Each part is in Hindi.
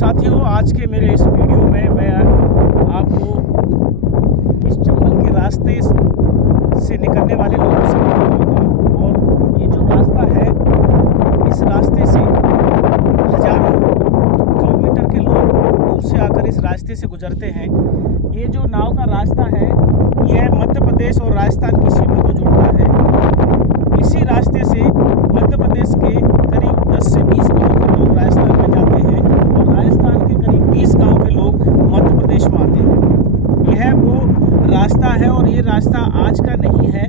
साथियों, आज के मेरे इस वीडियो में मैं आपको इस चंबल के रास्ते से निकलने वाले लोगों से बताऊंगा। और ये जो रास्ता है, इस रास्ते से हजारों किलोमीटर के लोग दूर से आकर इस रास्ते से गुजरते हैं। ये जो नाव का रास्ता है, यह मध्य प्रदेश और राजस्थान की सीमा को जोड़ता है। इसी रास्ते से मध्य प्रदेश के करीब 10 से 20 गाँव के लोग राजस्थान में जाते हैं और राजस्थान के करीब 20 गाँव के लोग मध्य प्रदेश में आते हैं। यह वो रास्ता है और ये रास्ता आज का नहीं है,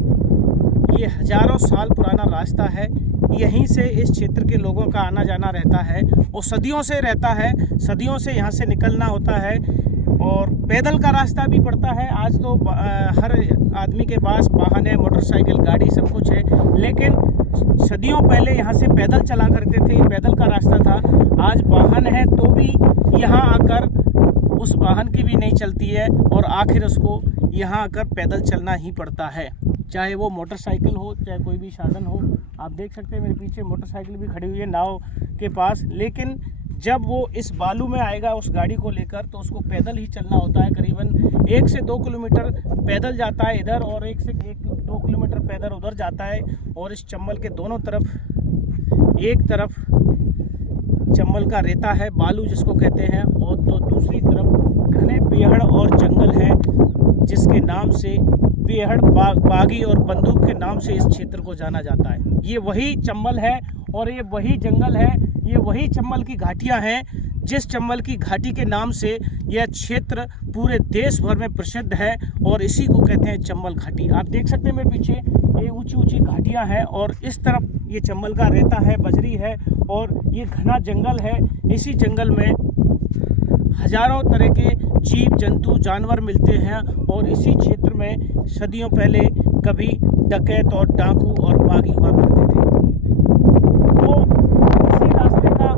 ये हजारों साल पुराना रास्ता है। यहीं से इस क्षेत्र के लोगों का आना जाना रहता है और सदियों से रहता है। सदियों से यहाँ से निकलना होता है और पैदल का रास्ता भी पड़ता है। आज तो हर आदमी के पास वाहन है, मोटरसाइकिल, गाड़ी, सब कुछ है, लेकिन सदियों पहले यहाँ से पैदल चला करते थे। पैदल का रास्ता था। आज वाहन है तो भी यहाँ आकर उस वाहन की भी नहीं चलती है और आखिर उसको यहाँ आकर पैदल चलना ही पड़ता है, चाहे वो मोटरसाइकिल हो, चाहे कोई भी साधन हो। आप देख सकते हैं मेरे पीछे मोटरसाइकिल भी खड़ी हुई है नाव के पास। लेकिन जब वो इस बालू में आएगा उस गाड़ी को लेकर, तो उसको पैदल ही चलना होता है। करीबन 1 से 2 किलोमीटर पैदल जाता है इधर और 1 से 2 किलोमीटर पैदल उधर जाता है। और इस चंबल के दोनों तरफ, एक तरफ चंबल का रेता है, बालू जिसको कहते हैं, और तो दूसरी तरफ घने पेड़ और जंगल है, जिसके नाम से बेहड़, बागी और बंदूक के नाम से इस क्षेत्र को जाना जाता है। ये वही चंबल है और ये वही जंगल है, ये वही चंबल की घाटियां हैं, जिस चंबल की घाटी के नाम से यह क्षेत्र पूरे देश भर में प्रसिद्ध है और इसी को कहते हैं चंबल घाटी। आप देख सकते हैं मेरे पीछे ये ऊंची ऊंची घाटियां हैं और इस तरफ ये चंबल का रेता है, बजरी है और ये घना जंगल है। इसी जंगल में हजारों तरह के जीव जंतु जानवर मिलते हैं और इसी क्षेत्र में सदियों पहले कभी डकैत और डाकू और बागी हुआ करते थे। वो इसी रास्ते का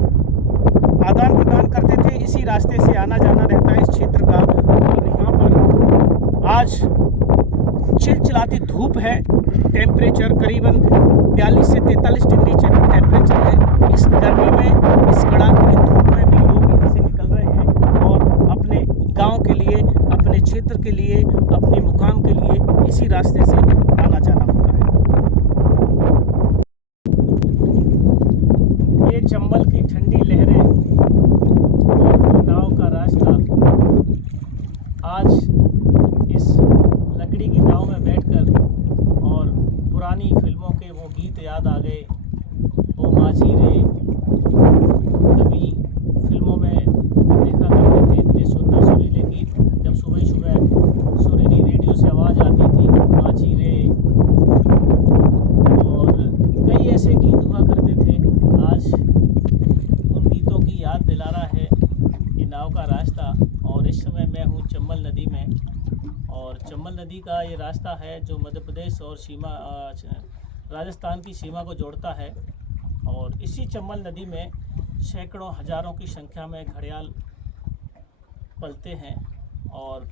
आदान प्रदान करते थे, इसी रास्ते से आना जाना रहता है इस क्षेत्र का। और यहाँ पर आज चिलचिलाती धूप है, टेम्परेचर करीबन 42 से 43 डिग्री टेम्परेचर है। इस गर्मी में, इस कड़ाके की धूप में भी लोग यहाँ से निकल रहे हैं और अपने गांव के लिए, अपने क्षेत्र के लिए, अपने मुकाम के लिए इसी रास्ते से आना जाना होता है। ये चंबल की ठंडी लहरें और नाव का रास्ता, आज इस लकड़ी की नाव में बैठकर और पुरानी फिल्मों के वो गीत याद आ गए। ओ माझी रे, कभी फिल्मों में देखा करते थे इतने सुंदर सुरीले गीत, जब सुबह सुबह सुरीली रेडियो से आवाज़ आती थी, माझी रे, और कई ऐसे गीत हुआ करते थे। आज उन गीतों की याद दिला रहा है ये नाव का रास्ता। और इस समय मैं हूँ चंबल नदी में, और चंबल नदी का ये रास्ता है जो मध्य प्रदेश और राजस्थान की सीमा को जोड़ता है। और इसी चंबल नदी में सैकड़ों हजारों की संख्या में घड़ियाल पलते हैं और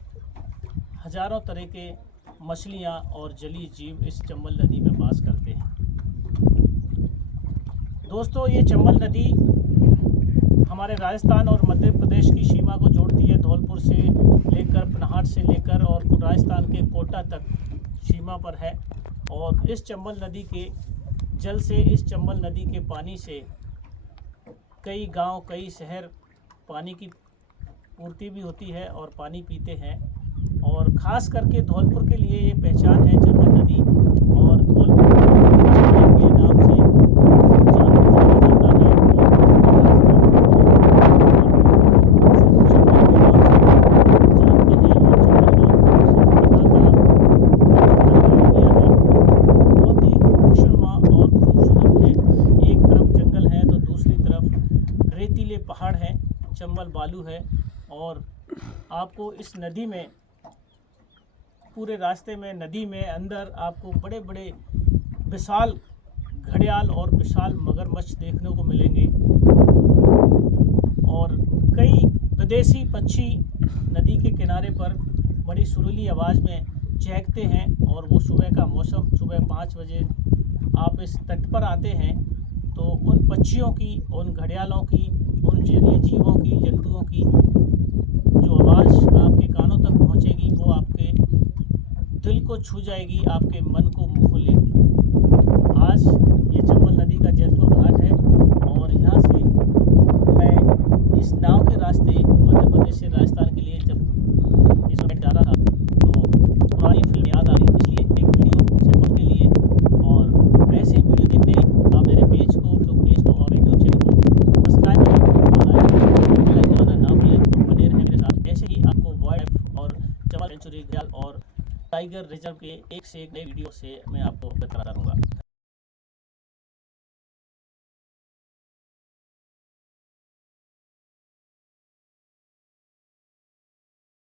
हजारों तरह के मछलियाँ और जलीय जीव इस चंबल नदी में वास करते हैं। दोस्तों, ये चंबल नदी हमारे राजस्थान और मध्य प्रदेश की सीमा को जोड़ती है। धौलपुर से लेकर, पनाहट से लेकर और राजस्थान के कोटा तक सीमा पर है। और इस चंबल नदी के जल से, इस चंबल नदी के पानी से कई गांव, कई शहर पानी की पूर्ति भी होती है और पानी पीते हैं। और ख़ास करके धौलपुर के लिए ये पहचान है चंबल नदी, और धौलपुर चंबल के नाम से जाना जाता है। रेतीले पहाड़ हैं, चंबल बालू है। और आपको इस नदी में, पूरे रास्ते में, नदी में अंदर आपको बड़े बड़े विशाल घड़ियाल और विशाल मगरमच्छ देखने को मिलेंगे। और कई विदेशी पक्षी नदी के किनारे पर बड़ी सुरीली आवाज़ में चहकते हैं। और वो सुबह का मौसम, सुबह 5 बजे आप इस तट पर आते हैं तो उन पक्षियों की, उन घड़ियालों की, उन जलीय जीवों की, जंतुओं जानवरों की जो आवाज़ आपके कानों तक पहुंचेगी वो आपके दिल को छू जाएगी, आपके मन को मोह लेगी। आज ये चंबल नदी का जैतपुर घाट है और यहाँ से मैं इस नाव के रास्ते मध्य प्रदेश से राजस्थान के लिए जब इस वक्त जा रहा था तो पुरानी फिल्म याद आ गई, इसलिए एक वीडियो सेट के लिए। और ऐसे ही वीडियो देखते आप मेरे पेज को, फेसबुक पेज को और यूट्यूब चैनल को सब्सक्राइब करें और लाइक करना ना भूलें और बने रहें मेरे साथ। ऐसे ही आपको वाइल्ड लाइफ और चंबल सेंचुरी, घड़ियाल और टाइगर रिजर्व के एक से एक नए वीडियो से मैं आपको बताता रहूँगा।